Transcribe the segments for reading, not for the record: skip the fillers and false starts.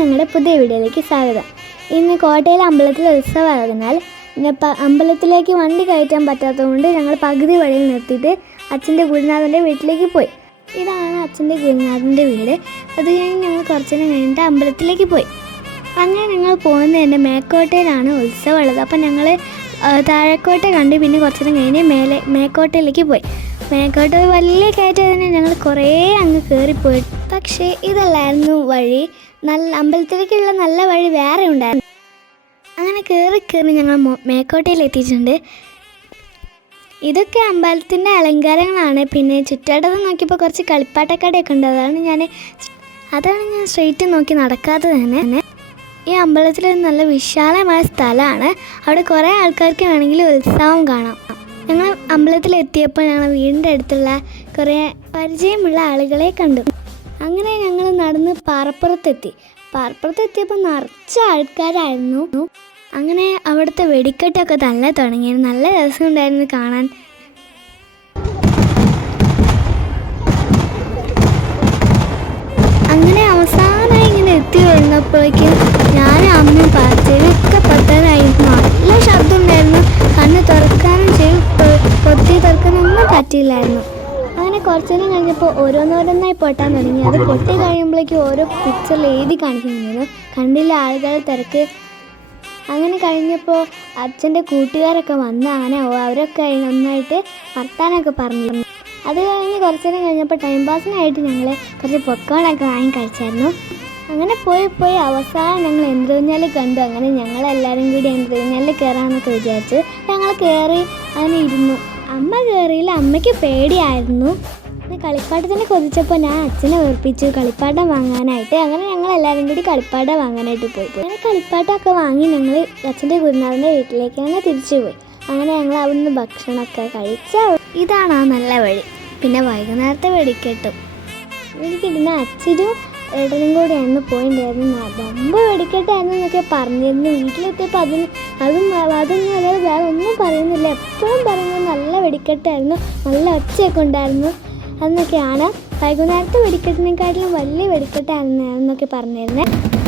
ഞങ്ങളുടെ പുതിയ വീഡിയോയിലേക്ക് സ്വാഗതം. ഇന്ന് കോട്ടയിലെ അമ്പലത്തിലെ ഉത്സവമായതിനാൽ അമ്പലത്തിലേക്ക് വണ്ടി കയറ്റാൻ പറ്റാത്തതുകൊണ്ട് ഞങ്ങൾ പകുതി വഴിയിൽ നിർത്തിയിട്ട് അച്ഛൻ്റെ ഗുരുനാഥൻ്റെ വീട്ടിലേക്ക് പോയി. ഇതാണ് അച്ഛൻ്റെ ഗുരുനാഥൻ്റെ വീട്. അത് കഴിഞ്ഞ് ഞങ്ങൾ കുറച്ചു നേരം കഴിഞ്ഞിട്ട് അമ്പലത്തിലേക്ക് പോയി. അങ്ങനെ ഞങ്ങൾ പോകുന്നതിൻ്റെ മേക്കോട്ടയിലാണ് ഉത്സവമുള്ളത്. അപ്പം ഞങ്ങൾ താഴെക്കോട്ട കണ്ട് പിന്നെ കുറച്ചു നേരം കഴിഞ്ഞ് മേക്കോട്ടയിലേക്ക് പോയി. മേക്കോട്ട വലിയ കയറ്റതിന് ഞങ്ങൾ കുറേ അങ്ങ് കയറിപ്പോയി. പക്ഷേ ഇതല്ലായിരുന്നു വഴി. അമ്പലത്തിലേക്കുള്ള നല്ല വഴി വേറെ ഉണ്ടായിരുന്നു. അങ്ങനെ കയറി ഞങ്ങൾ മേക്കോട്ടയിൽ എത്തിയിട്ടുണ്ട്. ഇതൊക്കെ അമ്പലത്തിൻ്റെ അലങ്കാരങ്ങളാണ്. പിന്നെ ചുറ്റുവട്ടത്ത് നോക്കിയപ്പോൾ കുറച്ച് കളിപ്പാട്ടക്കടയൊക്കെ ഉണ്ട്. അതാണ് ഞാൻ സ്ട്രെയിറ്റ് നോക്കി നടക്കാത്തത് തന്നെ. ഈ അമ്പലത്തിൽ നല്ല വിശാലമായ സ്ഥലമാണ്. അവിടെ കുറേ ആൾക്കാർക്ക് വേണമെങ്കിൽ ഉത്സവം കാണാം. ഞങ്ങൾ അമ്പലത്തിലെത്തിയപ്പോൾ ഞങ്ങൾ വീടിൻ്റെ അടുത്തുള്ള കുറേ പരിചയമുള്ള ആളുകളെ കണ്ടു. അങ്ങനെ ഞങ്ങൾ നടന്ന് പാറപ്പുറത്തെത്തിയപ്പോൾ നിറച്ച ആൾക്കാരായിരുന്നു. അങ്ങനെ അവിടുത്തെ വെടിക്കെട്ടൊക്കെ തന്നെ തുടങ്ങി. നല്ല രസമുണ്ടായിരുന്നു കാണാൻ. അങ്ങനെ അവസാനമായി ഇങ്ങനെ എത്തി വരുന്നപ്പോഴേക്കും ഞാനും അമ്മയും ചെവിയൊക്കെ പൊട്ടാനായിരുന്നു. നല്ല ശബ്ദം ഉണ്ടായിരുന്നു. കണ്ണ് തുറക്കാനും ചെവി പൊത്തി തുറക്കാനൊന്നും പറ്റിയില്ലായിരുന്നു. അങ്ങനെ കുറച്ചു നേരം കഴിഞ്ഞപ്പോൾ ഓരോന്നോരോന്നായി പൊട്ടാൻ തുടങ്ങി. അത് പൊട്ടി കഴിയുമ്പോഴേക്കും ഓരോ പിക്ചറിൽ എഴുതി കാണിക്കുന്നുണ്ടായിരുന്നു. കണ്ടില്ല ആളുകളുടെ തിരക്ക്. അങ്ങനെ കഴിഞ്ഞപ്പോൾ അച്ഛൻ്റെ കൂട്ടുകാരൊക്കെ വന്ന് അങ്ങനെ അവരൊക്കെ നന്നായിട്ട് വർത്താനമൊക്കെ പറഞ്ഞു. അത് കഴിഞ്ഞ് കുറച്ചു നേരം കഴിഞ്ഞപ്പോൾ ടൈം പാസിനായിട്ട് ഞങ്ങൾ കുറച്ച് പൊക്കോണൊക്കെ വാങ്ങി കഴിച്ചായിരുന്നു. അങ്ങനെ പോയി അവസാനം ഞങ്ങൾ യന്ത്രൂഞ്ഞാൽ കണ്ടു. അങ്ങനെ ഞങ്ങളെല്ലാവരും കൂടി യന്ത്രൂഞ്ഞാലിൽ കയറാമെന്നൊക്കെ വിചാരിച്ച് ഞങ്ങൾ കയറി അങ്ങനെ ഇരുന്നു. അമ്മ കയറിയില്ല. അമ്മയ്ക്ക് പേടിയായിരുന്നു. കളിപ്പാട്ടത്തിന് കൊതിച്ചപ്പോൾ ഞാൻ അച്ഛനെ ഉറപ്പിച്ചു കളിപ്പാട്ടം വാങ്ങാനായിട്ട്. അങ്ങനെ ഞങ്ങൾ എല്ലാവരും കൂടി കളിപ്പാട്ടം വാങ്ങാനായിട്ട് പോയി. അങ്ങനെ കളിപ്പാട്ടമൊക്കെ വാങ്ങി ഞങ്ങൾ അച്ഛൻ്റെ ഗുരുനാഥൻ്റെ വീട്ടിലേക്ക് അങ്ങനെ തിരിച്ചു പോയി. അങ്ങനെ ഞങ്ങൾ അവിടുന്ന് ഭക്ഷണമൊക്കെ കഴിച്ച് ഇതാണ് ആ നല്ല വഴി. പിന്നെ വൈകുന്നേരത്തെ വെടിക്കെട്ടും അച്ഛനും ഏട്ടനും കൂടെയായിരുന്നു പോയിട്ടുണ്ടായിരുന്നു. ബമ്പ് വെടിക്കെട്ടായിരുന്നു എന്നൊക്കെ പറഞ്ഞിരുന്നു. വീട്ടിലെത്തിയപ്പോൾ അതൊന്നും അല്ലാതെ വേറെ ഒന്നും പറയുന്നില്ല. എപ്പോഴും പറയുന്നത് നല്ല വെടിക്കെട്ടായിരുന്നു, നല്ല ഒച്ചയൊക്കെ ഉണ്ടായിരുന്നു എന്നൊക്കെയാണ്. വൈകുന്നേരത്തെ വെടിക്കെട്ടിനെക്കാട്ടിലും വലിയ വെടിക്കെട്ടായിരുന്നു എന്നൊക്കെ പറഞ്ഞിരുന്നത്.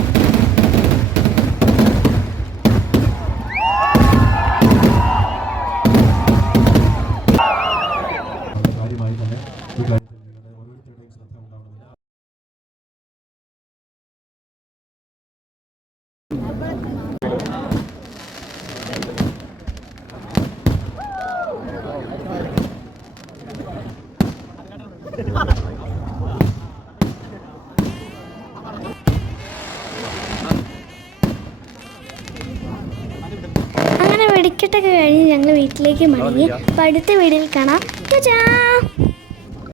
അങ്ങനെ വെടിക്കെട്ടൊക്കെ കഴിഞ്ഞ് ഞങ്ങൾ വീട്ടിലേക്ക് മടങ്ങി. അപ്പോൾ അടുത്ത വീഡിയോയിൽ കാണാം.